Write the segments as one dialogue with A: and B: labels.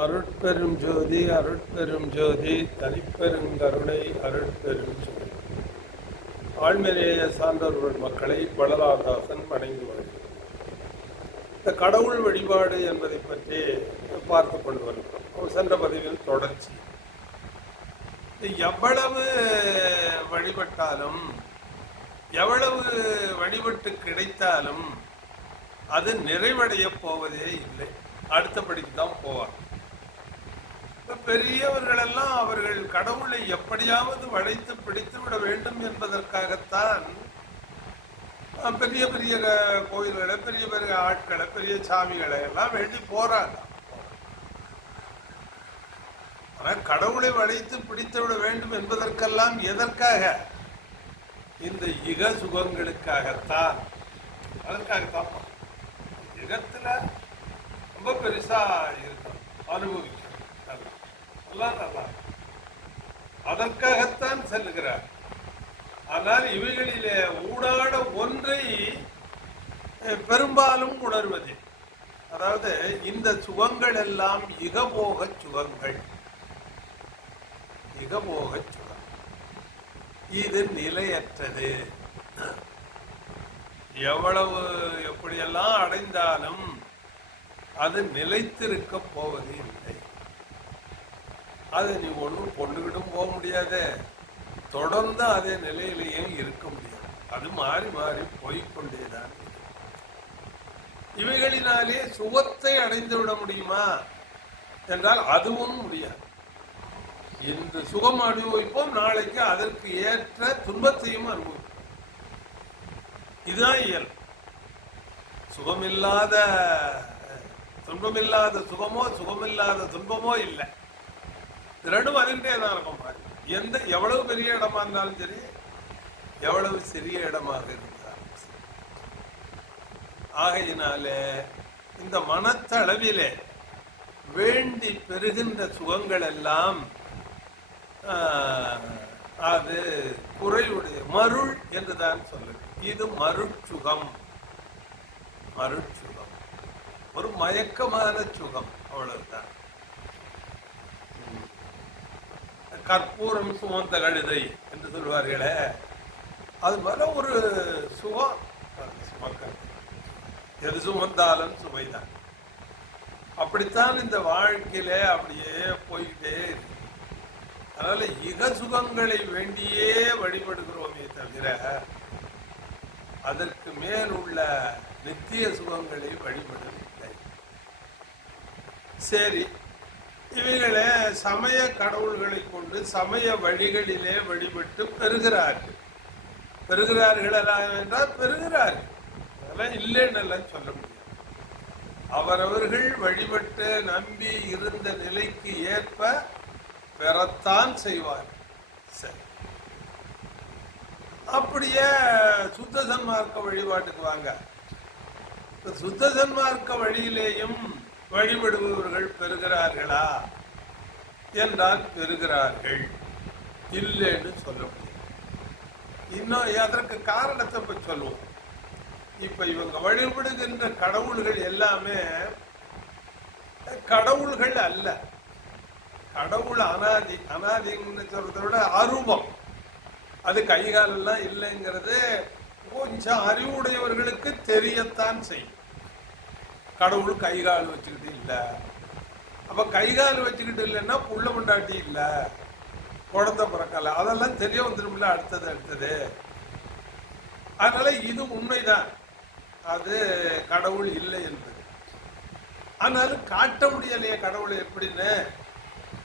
A: அருட்பெரும் ஜோதி அருட்பெரும் ஜோதி தனிப்பெருங்கருணை அருட்பெரும் ஜோதி. ஆழ்மேலேய சார்ந்தவர்கள் மக்களை பலராதாசன் வணங்கி வருகிறார் இந்த கடவுள் வழிபாடு என்பதை பற்றி பார்த்து கொண்டு வருகிறோம். சென்ற பதிவில் தொடர்ச்சி. எவ்வளவு வழிபட்டாலும் எவ்வளவு வழிபட்டு கிடைத்தாலும் அது நிறைவடைய போவதே இல்லை. அடுத்தபடிக்கு தான் போவார். பெரியவர்கள் பெரியவர்களெல்லாம் அவர்கள் கடவுளை எப்படியாவது வளைத்து பிடித்து விட வேண்டும் என்பதற்காகத்தான் பெரிய பெரிய கோயில்களை பெரிய பெரிய ஆட்களை பெரிய சாமிகளை எல்லாம் வேண்டி போறாங்க. ஆனா கடவுளை வளைத்து பிடித்து விட வேண்டும் என்பதற்கெல்லாம் எதற்காக? இந்த இக சுகங்களுக்காகத்தான். அதற்காகத்தான். யுகத்தில் ரொம்ப பெருசா இருக்கும் அனுபவிக்கும் நல்லா எல்லாம் நல்லா இருக்கும். அதற்காகத்தான் செல்லுகிறார். ஆனால் இவைகளிலே ஊடாட ஒன்றை பெரும்பாலும் உணர்வது அதாவது இந்த சுகங்கள் எல்லாம் இகபோக சுகங்கள். இகபோக சுகம். இது நிலையற்றது. எவ்வளவு எப்படியெல்லாம் அடைந்தாலும் அது நிலைத்திருக்க போவது இல்லை அது நீ ஒன்றும் கொண்டுகிட்டும் போக முடியாது. தொடர்ந்து அதே நிலையிலேயே இருக்க முடியாது. அது மாறி மாறி போய்க்கொண்டேதான் தான் இவைகளினாலே சுகத்தை அடைந்து விட முடியுமா? என்றால் அதுவும் முடியாது. இன்று சுகம் அனுபவிப்போம் நாளைக்கு அதற்கு ஏற்ற துன்பத்தையும் அனுபவிப்போம். இதுதான் இயல் சுகமில்லாத துன்பமில்லாத சுகமோ சுகமில்லாத துன்பமோ இல்லை. இது ரெண்டும் வந்துகிட்டே தான் இருக்கும். எந்த எவ்வளவு பெரிய இடமா இருந்தாலும் சரி எவ்வளவு சிறிய இடமாக இருந்தாலும் ஆகையினாலே இந்த மனத்தளவிலே வேண்டி பெறுகின்ற சுகங்கள் எல்லாம் ஆஹ், அது குறையுடைய மருள் என்றுதான் சொல்லுது. இது மருட்சுகம். மருட்சுகம். ஒரு மயக்கமான சுகம். அவ்வளவுதான். கற்பூரம் சுமந்த கழுதை என்று சொல்வார்களே. அது மேல ஒரு சுகம். அது சுமக்கிறது எது சுமந்தாலும் சுமைதான். அப்படித்தான் இந்த வாழ்க்கையில அப்படியே போய்கிட்டே இருக்கு. அதனால இக சுகங்களை வேண்டியே வழிபடுகிறோமே தவிர அதற்கு மேல் உள்ள நித்திய சுகங்களை வழிபடவில்லை. சரி இவைகளை சமய கடவுள்களை கொண்டு சமய வழிகளிலே வழிபட்டு பெறுகிறார்கள். பெறுகிறார்களா என்றால் பெறுகிறார்கள். அதெல்லாம் இல்லைன்னு எல்லாம் சொல்ல முடியாது. அவரவர்கள் வழிபட்டு நம்பி இருந்த நிலைக்கு ஏற்ப பெறத்தான் செய்வார். சரி. அப்படியே சுத்த சன்மார்க்க வழிபாட்டுக்கு வாங்க. சுத்த சன்மார்க்க வழியிலேயும் வழிபடுபவர்கள் பெறுகிறார்களா? என்றால் பெறுகிறார்கள். இல்லைன்னு சொல்ல முடியும் இன்னும் அதற்கு காரணத்தை இப்போ சொல்லுவோம். இப்போ இவங்க வழிபடுகின்ற கடவுள்கள் எல்லாமே கடவுள்கள் அல்ல. கடவுள் அனாதி அனாதின்னு சொல்றதை விட அரூபம் அது கைகாலெல்லாம் இல்லைங்கிறது கொஞ்சம் அறிவுடையவர்களுக்கு தெரியத்தான் செய்யும். கடவுள் கைகால் வச்சுக்கிட்டு இல்லை. அப்ப கைகால் வச்சுக்கிட்டு இல்லைன்னா புள்ள கொண்டாட்டி இல்லை. குழந்தை பிறக்கல. அதெல்லாம் தெரிய வந்துடும்ல அடுத்தது அடுத்தது. அதனால இது உண்மைதான். அது கடவுள் இல்லை என்பது. ஆனாலும் காட்ட முடியலையே கடவுள் எப்படின்னு?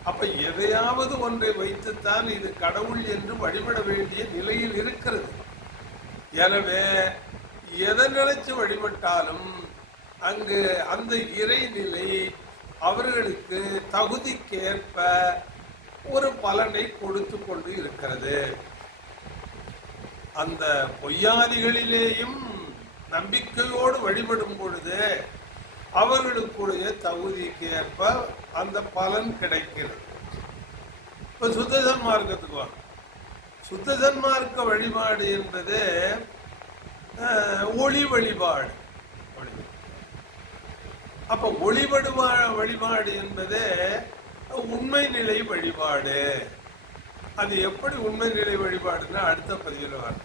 A: அப்ப எதையாவது ஒன்றை வைத்துத்தான் இது கடவுள் என்று வழிபட வேண்டிய நிலையில் இருக்கிறது. எனவே எதை நினைச்சு வழிபட்டாலும் அங்கு அந்த இறைநிலை அவர்களுக்கு தகுதிக்கேற்ப ஒரு பலனை கொடுத்து கொண்டு இருக்கிறது. அந்த பொய்யாதிகளிலேயும் நம்பிக்கையோடு வழிபடும் பொழுது அவர்களுக்குடைய தகுதிக்கு ஏற்ப அந்த பலன் கிடைக்கிறது. இப்ப சுத்த சன்மார்க்கத்துக்கு சுத்த சன்மார்க்க வழிபாடு என்பது ஒளி வழிபாடு. அப்ப ஒளிவடுவா வழிபாடு என்பது உண்மை நிலை வழிபாடு. அது எப்படி உண்மை நிலை வழிபாடுன்னா அடுத்த பதிவில் வரும்